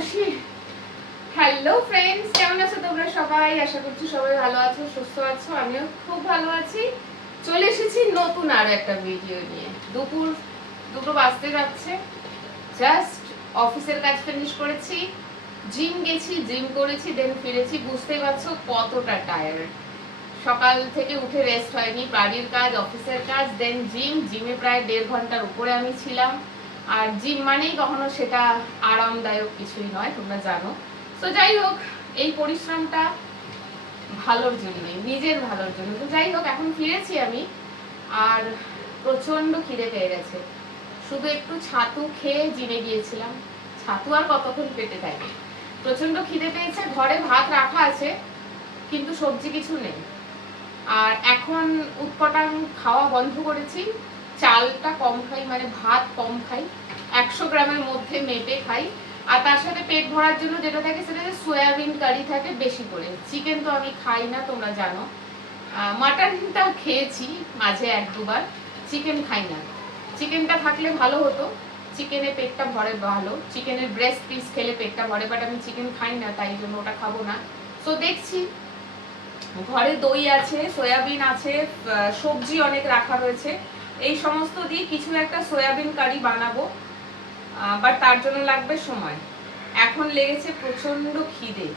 বসি। Hello friends, কেমন আছো তোমরা সবাই? আশা করছি সবাই ভালো আছো, সুস্থ আছো। আমিও খুব ভালো আছি। চলে এসেছি নতুন আরো একটা ভিডিও নিয়ে। দুপুর 2টো বাজতে যাচ্ছে। জাস্ট অফিসের কাজ ফিনিশ করেছি, জিম গেছি, জিম করেছি, দেন ফিরেছি। বুঝতেই পারছো কতটা টায়ার্ড। সকাল থেকে উঠে রেস্ট হয়নি, বাড়ির কাজ, অফিসের কাজ, দেন জিমে প্রায় 1.5 ঘন্টার উপরে আমি ছিলাম। আর জিম মানেই কখনো সেটা আরামদায়ক কিছুই নয়, তোমরা জানো। তো যাই হোক, এই পরিশ্রমটা ভালোর জন্যই, নিজের ভালোর জন্য। তো যাই হোক, এখন ফিরেছি আমি, আর প্রচন্ড খিদে পেয়ে গেছে। শুধু একটু ছাতু খেয়ে জিমে গিয়েছিলাম। ছাতু আর কতক্ষণ পেটে থাকে। প্রচন্ড খিদে পেয়েছে, ঘরে ভাত রাখা আছে কিন্তু সবজি কিছু নেই। আর এখন উৎপটাং খাওয়া বন্ধ করেছি। চালটা কম খাই, মানে ভাত কম খাই, 100 গ্রামের মধ্যে মেপে খাই। আর তার সাথে পেট ভরার জন্য যেটা থাকে সেটা সয়াবিন কারি থাকে বেশি করে। চিকেন তো আমি খাই না, তোমরা জানো। মাটনটা খেয়েছি মাঝে 1-2 বার, চিকেন খাই না। চিকেনটা থাকলে ভালো হতো, চিকেনে পেটটা ভরে ভালো, চিকেনের ব্রেস্ট পিস খেলে পেটটা ভরে, বাট আমি চিকেন খাই না, তাই জন্য ওটা খাবো না। তো দেখছি, ঘরে দই আছে, সয়াবিন আছে, সবজি অনেক রাখা রয়েছে, এই সমস্ত দিয়ে কিছু একটা সয়াবিন কারি বানাবো। বাট তার জন্য লাগবে সময়। এখন লেগেছে প্রচন্ড খিদে,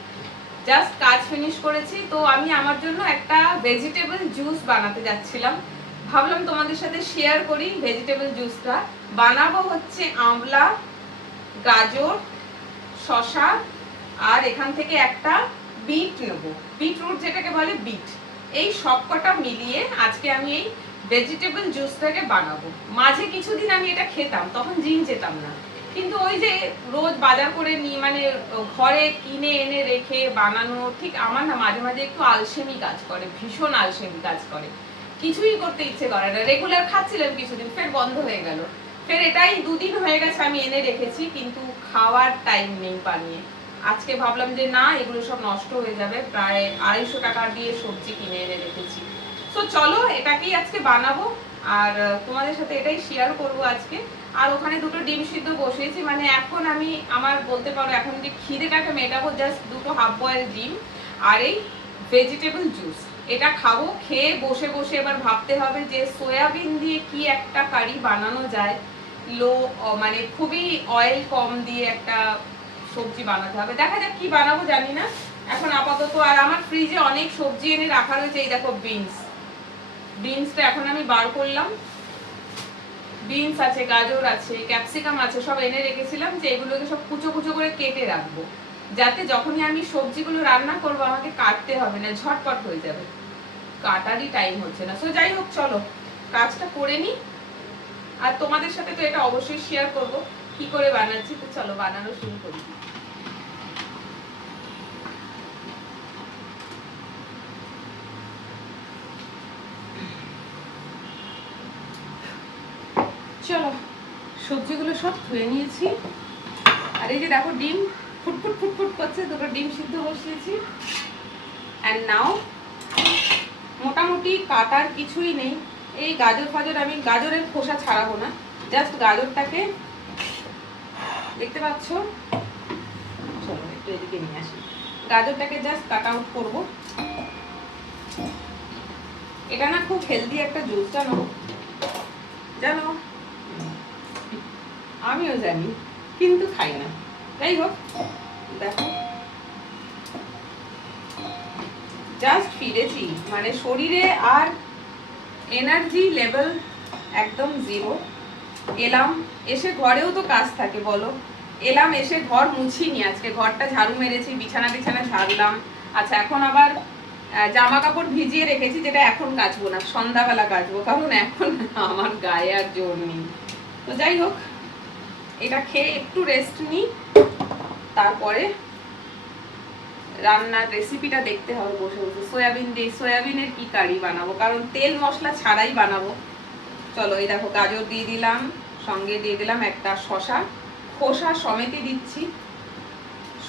জাস্ট কাজ ফিনিশ করেছি। তো আমি আমার জন্য একটা ভেজিটেবল জুস বানাতে যাচ্ছিলাম, ভাবলাম তোমাদের সাথে শেয়ার করি। ভেজিটেবল জুসটা বানাবো হচ্ছে আমলা, গাজর, শসা, আর এখান থেকে একটা বিট নেবো, বিটরুট যেটাকে বলে বিট। এই সবকটা মিলিয়ে আজকে আমি এই ভেজিটেবল জুসটাকে বানাবো। মাঝে কিছুদিন আমি এটা খেতাম, তখন জিম যেতাম না, কিন্তু ওই যে রোজ বাজার করে নিয়ে, মানে ঘরে কিনে এনে রেখে বানানো, ঠিক আমার না মাঝে মাঝে একটু আলসেমি কাজ করে, ভীষণ আলসেমি কাজ করে, কিছুই করতে ইচ্ছে করে না। রেগুলার খাচ্ছিলাম কিছুদিন, ফের বন্ধ হয়ে গেল। ফের এটাই 2 দিন হয়ে গেছে আমি এনে রেখেছি, কিন্তু খাওয়ার টাইম নেই বানিয়ে। আজকে ভাবলাম যে না, এগুলো সব নষ্ট হয়ে যাবে, প্রায় 250 টাকা দিয়ে সবজি কিনে এনে রেখেছি। তো চলো এটাকেই আজকে বানাবো, আর তোমাদের সাথে এটাই শেয়ার করব আজকে। আর ওখানে 2টো ডিম সিদ্ধ বসিয়েছি, মানে এখন আমি আমার বলতে পারো এখন যে খিদেটাকে মেটাবো, জাস্ট 2টো হাফ বয়েল ডিম আর এই ভেজিটেবল জুস, এটা খাবো। খেয়ে বসে বসে এবার ভাবতে হবে যে সয়াবিন দিয়ে কি একটা কারি বানানো যায়, লো মানে খুবই অয়েল কম দিয়ে একটা সবজি বানাতে হবে। দেখা যাক কি বানাবো, জানি না এখন আপাতত। আর আমার ফ্রিজে অনেক সবজি এনে রাখা রয়েছে, এই দেখো বিনসটা এখন আমি বার করলাম। বিনস আছে, গাজর আছে, ক্যাপসিকাম আছে, সব এনে রেখেছিলাম যে এগুলোকে সব কুচো কুচো করে কেটে রাখবো, যাতে যখনই আমি সবজিগুলো রান্না করবো আমাকে কাটতে হবে না, ঝটপট হয়ে যাবে, কাটারই টাইম হচ্ছে না। সো যাই হোক, চলো কাজটা করে নিই, আর তোমাদের সাথে তো এটা অবশ্যই শেয়ার করব কি করে বানাচ্ছি। তো চলো বানানো শুরু করি। চলো, সবজিগুলো সব ধুয়ে নিয়েছি, আর এই যে দেখো ডিম ফুটফুট ফুটফুট করছে, 2টো ডিম সিদ্ধ বসিয়েছি। অ্যান্ড নাও মোটামুটি কাটার কিছুই নেই। এই গাজর ফাজর, আমি গাজরের খোসা ছাড়াবো না, জাস্ট গাজরটাকে দেখতে পাচ্ছ, চলো একটু এদিকে নিয়ে আসি, গাজরটাকে জাস্ট কাট আউট করবো। এটা না খুব হেলদি একটা জুস, জানো জানো, আমিও জানি কিন্তু খাই না। যাই হোক, দেখো জাস্ট ফিরেছি, মানে শরীরে আর এনার্জি লেভেল একদম 0। এলাম, এসে ঘরেও তো কাজ থাকে বলো, এলাম এসে ঘর মুছিনি, আজকে ঘরটা ঝাড়ু মেরেছি, বিছানা ঝাড়লাম। আচ্ছা, এখন আবার জামা কাপড় ভিজিয়ে রেখেছি, যেটা এখন কাচবো না, সন্ধ্যাবেলা কাচবো, কারণ এখন আমার গায়ে আর জোর নেই। তো যাই হোক, এটা খেয়ে একটু রেস্ট নিই, তারপরে রান্নার রেসিপিটা দেখতে হবে বসে বসে। সয়াবিন দিয়ে, সয়াবিনের কি কারি বানাবো, কারণ তেল মশলা ছাড়াই বানাবো। চলো, এই দেখো গাজর দিয়ে দিলাম, সঙ্গে দিয়ে দিলাম একটা শসা, খোসা সমেতই দিচ্ছি।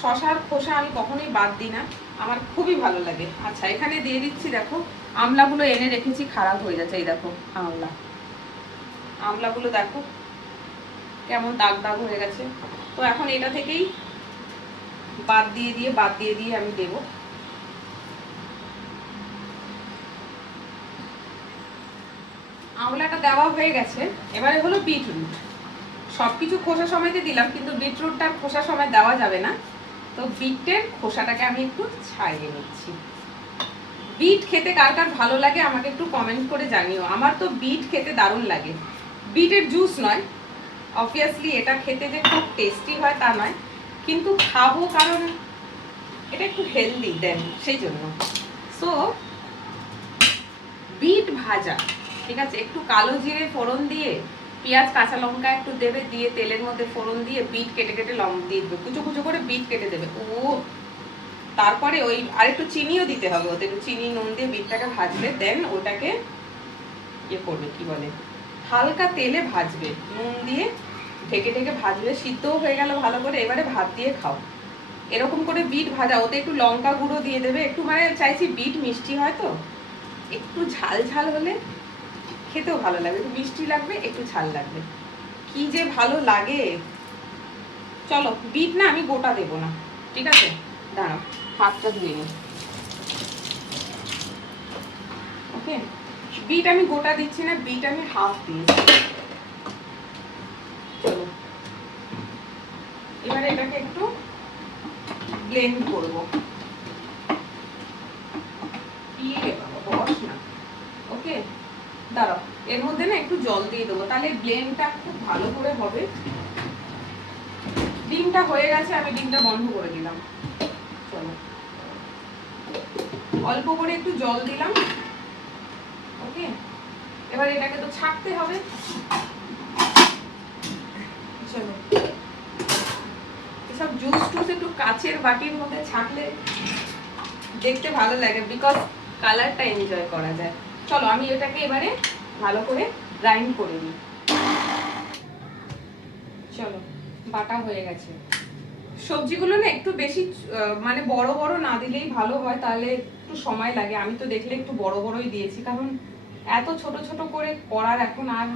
শসার খোসা আমি কখনোই বাদ দিই না, আমার খুবই ভালো লাগে। আচ্ছা, এখানে দিয়ে দিচ্ছি, দেখো আমলাগুলো এনে রেখেছি, খারাপ হয়ে যাচ্ছে, এই দেখো আমলাগুলো দেখো কেমন দাগ দাগ হয়ে গেছে। তো এখন এটা থেকেই বাদ দিয়ে আমি দেবো। আমলাটা দেওয়া হয়ে গেছে, এবারে হলো বিটরুট। সবকিছু খোসা সময়তে দিলাম, কিন্তু বিটরুটটার খোসা সময় দেওয়া যাবে না, তো বিটের খোসাটাকে আমি একটু ছাড়িয়ে নিচ্ছি। বিট খেতে কার কার ভালো লাগে আমাকে একটু কমেন্ট করে জানিও। আমার তো বিট খেতে দারুণ লাগে। বিটের জুস নয়, অবভিয়াসলি এটা খেতে যে খুব টেস্টি হয় তা নয়, কিন্তু খাবো কারণ এটা একটু হেলদি দেন, সেই জন্য। সো বিট ভাজা, ঠিক আছে, একটু কালো জিরে ফোড়ন দিয়ে, পেঁয়াজ কাঁচা লঙ্কা একটু দেবে, দিয়ে তেলের মধ্যে ফোড়ন দিয়ে বিট কেটে কেটে দিয়ে দেবে, কুচো কুচো করে বিট কেটে দেবে। ও তারপরে ওই আরেকটু চিনিও দিতে হবে, ওতে একটু চিনি নুন দিয়ে বিটটাকে ভাজবে, দেন ওটাকে ইয়ে করবে, কি বলে, হালকা তেলে ভাজবে, নুন দিয়ে ঢেকে ঢেকে ভাজবে, সিদ্ধও হয়ে গেল ভালো করে। এবারে ভাত দিয়ে খাও এরকম করে বিট ভাজা। ওতে একটু লঙ্কা গুঁড়ো দিয়ে দেবে, একটু মানে চাইছি বিট মিষ্টি হয় তো, একটু ঝাল ঝাল হলে খেতেও ভালো লাগবে, একটু মিষ্টি লাগবে, একটু ঝাল লাগবে, কি যে ভালো লাগে। চলো, বিট না আমি গোটা দেবো না, ঠিক আছে, দাঁড়াও হাতটা ধুয়ে নিই। ওকে, বিট আমি গোটা দিচ্ছি না, বিট আমি হাফ দিয়েছি। চলো এবারে এটাকে একটু ব্লেন্ড করবো। বস না, ওকে, দাঁড়াও, এর মধ্যে না একটু জল দিয়ে দেবো, তাহলে ব্লেন্ডটা খুব ভালো করে হবে। ডিমটা হয়ে গেছে, আমি ডিমটা বন্ধ করে দিলাম। চলো, অল্প করে একটু জল দিলাম। ওকে, এবার এটাকে তো ছাঁকতে হবে। চলো, এসব জুস টুস একটু কাচের বাটির মধ্যে ছাঁকলে দেখতে ভালো লাগে, বিকজ কালারটা এনজয় করা যায়। চলো আমি এটাকে এবারে ভালো করে গ্রাইন্ড করে নিই। চলো, বাটা হয়ে গেছে। সবজিগুলো না একটু বেশি মানে বড় বড় না দিলেই ভালো হয়, তাহলে একটু সময় লাগে। আমি তো দেখলে একটু বড় বড়ই দিয়েছি, কারণ এত ছোট ছোট করে করার এখন আর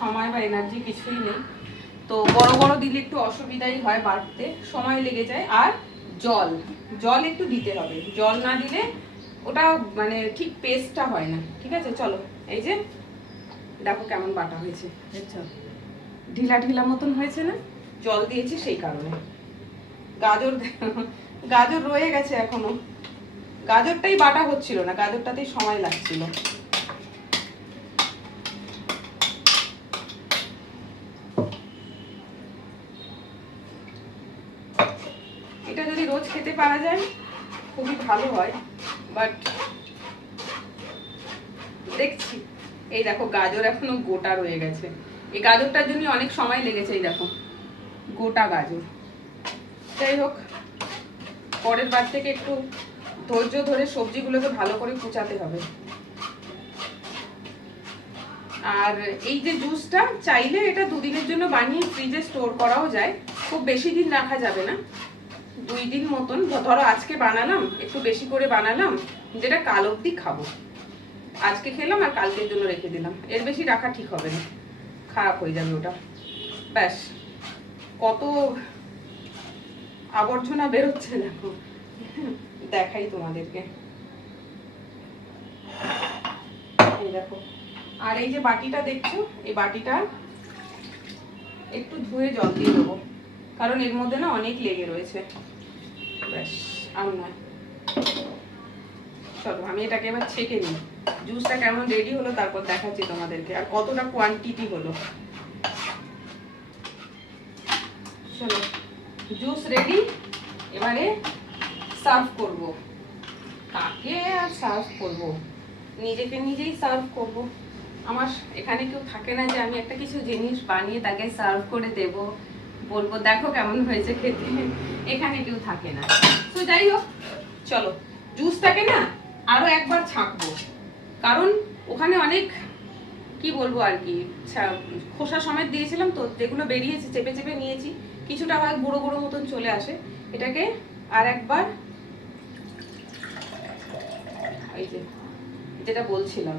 সময় বা এনার্জি কিছুই নেই। তো বড় বড় দিলে একটু অসুবিধাই হয়, বাড়তে সময় লেগে যায়। আর জল জল একটু দিতে হবে, জল না দিলে ওটা মানে ঠিক পেস্টটা হয় না, ঠিক আছে। চলো, এই যে দেখো কেমন বাটা হয়েছে, দেখছো ঢিলা ঢিলা মতন হয়েছে না, জল দিয়েছি সেই কারণে। গাজর গাজর রয়ে গেছে এখনো, গাজরটাই বাটা হচ্ছিল না, গাজরটাতেই সময় লাগছিল। এটা যদি রোজ খেতে পারা যায় খুবই ভালো হয়, বাট দেখছি। এই দেখো গাজর এখনো গোটা রয়ে গেছে, এই গাজরটার জন্য অনেক সময় লেগেছে। এই দেখো গোটা গাজর। যাই হোক, পরের বার থেকে একটু ধৈর্য ধরে সবজিগুলোকে ভালো করে কুচাতে হবে। আর এই যে জুসটা চাইলে এটা দুদিনের জন্য বানিয়ে ফ্রিজে স্টোর করাও যায়, খুব বেশি দিন রাখা যাবে না, 2 দিন মতন। ধরো আজকে বানালাম, একটু বেশি করে বানালাম, যেটা কাল অবধি খাবো, আজকে খেলাম আর কালকের জন্য রেখে দিলাম, এর বেশি রাখা ঠিক হবে না, খারাপ হয়ে যাবে ওটা। ব্যাস, কত আবর্জনা বেরোচ্ছে দেখো, দেখাই তোমাদেরকে, এই দেখো। আর এই যে বাটিটা দেখছো, এই বাটিটা একটু ধুয়ে জল দিয়ে দেবো, কারণ এর মধ্যে না অনেক লেগে রয়েছে। ব্যাস, আর নয়। চলো আমি এটাকে এবার ছেঁকে নিই, জুসটা কেমন রেডি হলো তারপর দেখাচ্ছি তোমাদেরকে, আর কতটা কোয়ান্টিটি হলো। চলো, জুস রেডি, এবারে সার্ভ করব। কাকে আর সার্ভ করব, নিজেকে নিজেই সার্ভ করব। আমার এখানে কেউ থাকে না যে আমি একটা কিছু জিনিস বানিয়ে তাকে সার্ভ করে দেব, বলবো দেখো কেমন হয়েছে খেতে, এখানে কেউ থাকে না। তো যাই হোক, চলো জুসটাকে না আরো একবার ছাঁকবো, কারণ ওখানে অনেক কি বলবো আর কি খোসা সমেত দিয়েছিলাম, তো যেগুলো বেরিয়েছে চেপে চেপে নিয়েছি, কিছুটা হয় গুঁড়ো গুঁড়ো মতন চলে আসে। এটাকে আর একবার, এই যে যেটা বলছিলাম,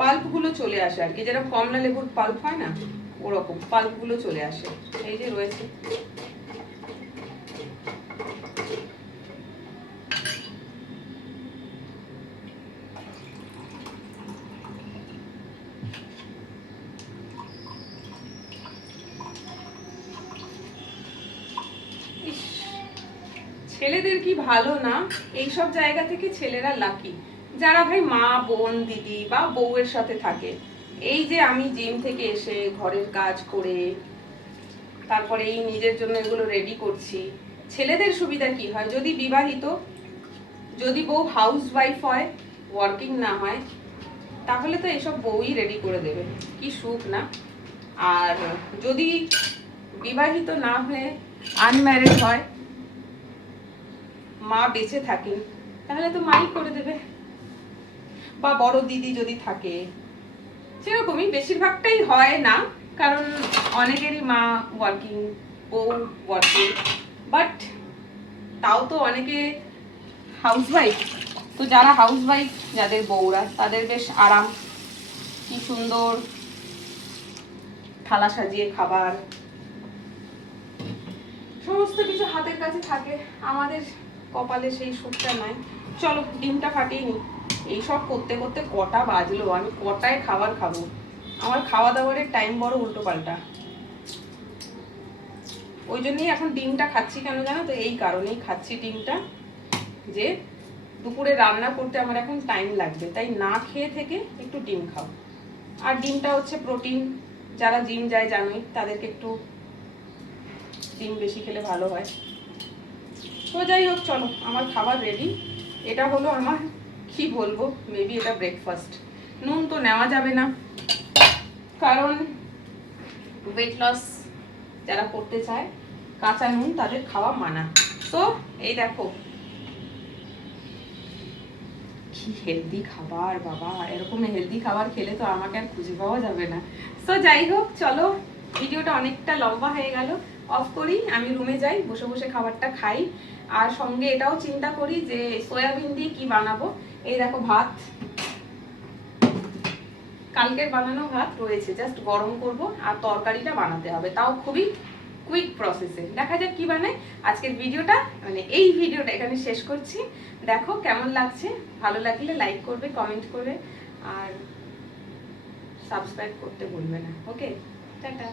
পাল্প গুলো চলে আসে আর কি, যেরকম কমলা লেবুর পাল্প হয় না, ওরকম পাল্পগুলো চলে আসে। এই যে রয়েছে, ছেলেদের কি ভালো না, এইসব জায়গা থেকে ছেলেরা লাকি, যারা ভাই মা বোন দিদি বা বউয়ের সাথে থাকে। এই যে আমি জিম থেকে এসে ঘরের কাজ করে তারপরে এই নিজের জন্য এগুলো রেডি করছি। ছেলেদের সুবিধা কি হয়, যদি বিবাহিত, যদি বউ হাউস ওয়াইফ হয়, ওয়ার্কিং না হয়, তাহলে তো এসব বউই রেডি করে দেবে, কি সুখ না। আর যদি বিবাহিত না হয়ে আনম্যারিড হয়, মা বেঁচে থাকেন, তাহলে তো মাই করে দেবে, বা বড় দিদি যদি থাকে। সেরকমই বেশিরভাগটাই হয় না, কারণ অনেকেরই মা ওয়ার্কিং, বউ ওয়ার্কিং, বাট তাও তো অনেকে হাউসওয়াইফ। তো যারা হাউসওয়াইফ, যাদের বউরা, তাদের বেশ আরাম, কি সুন্দর থালা সাজিয়ে খাবার, সমস্ত কিছু হাতের কাছে থাকে। আমাদের কপালে সেই সুখটা নাই। চলো ডিমটা ফাটিয়ে নি। এইসব করতে করতে কটা বাজলো, আমি কটায় খাবার খাবো? আমার খাওয়া দাওয়ারের টাইম বড় উল্টো পাল্টা। ওই জন্যই এখন ডিমটা খাচ্ছি। কেন জানো তো? এই কারণেই খাচ্ছি ডিমটা, যে দুপুরে রান্না করতে আমার এখন টাইম লাগবে, তাই না খেয়ে থেকে একটু ডিম খাও। আর ডিমটা হচ্ছে প্রোটিন, যারা জিম যায় জানোই, তাদেরকে একটু ডিম বেশি খেলে ভালো হয়। তো যাই হোক, চলো আমার খাবার রেডি। এটা হলো আমার, কি বলবো, মেবি এটা ব্রেকফাস্ট। নুন তো নেওয়া যাবে না, কারণ ওয়েট লস যারা করতে চায়, কাঁচা নুন তাদের খাওয়া মানা। তো এই দেখো কি হেলদি খাবার, বাবা এরকম হেলদি খাবার খেলে তো আমাকে আর খুঁজে পাওয়া যাবে না। তো যাই হোক, চলো ভিডিওটা অনেকটা লম্বা হয়ে গেল, অফ করি, আমি রুমে যাই, বসে বসে খাবারটা খাই। আর সঙ্গে এটাও চিন্তা করি যে সয়াবিন দিয়ে কি বানাবো। এই দেখো ভাত, কালকের বানানো ভাত রয়েছে, জাস্ট গরম করব, আর তরকারিটা বানাতে হবে, তাও খুবই কুইক প্রসেসে। দেখা যাক কি বানায়। আজকের ভিডিওটা, মানে এই ভিডিওটা এখানে শেষ করছি। দেখো কেমন লাগছে, ভালো লাগলে লাইক করবে, কমেন্ট করবে, আর সাবস্ক্রাইব করতে ভুলবে না। ওকে, টাটা।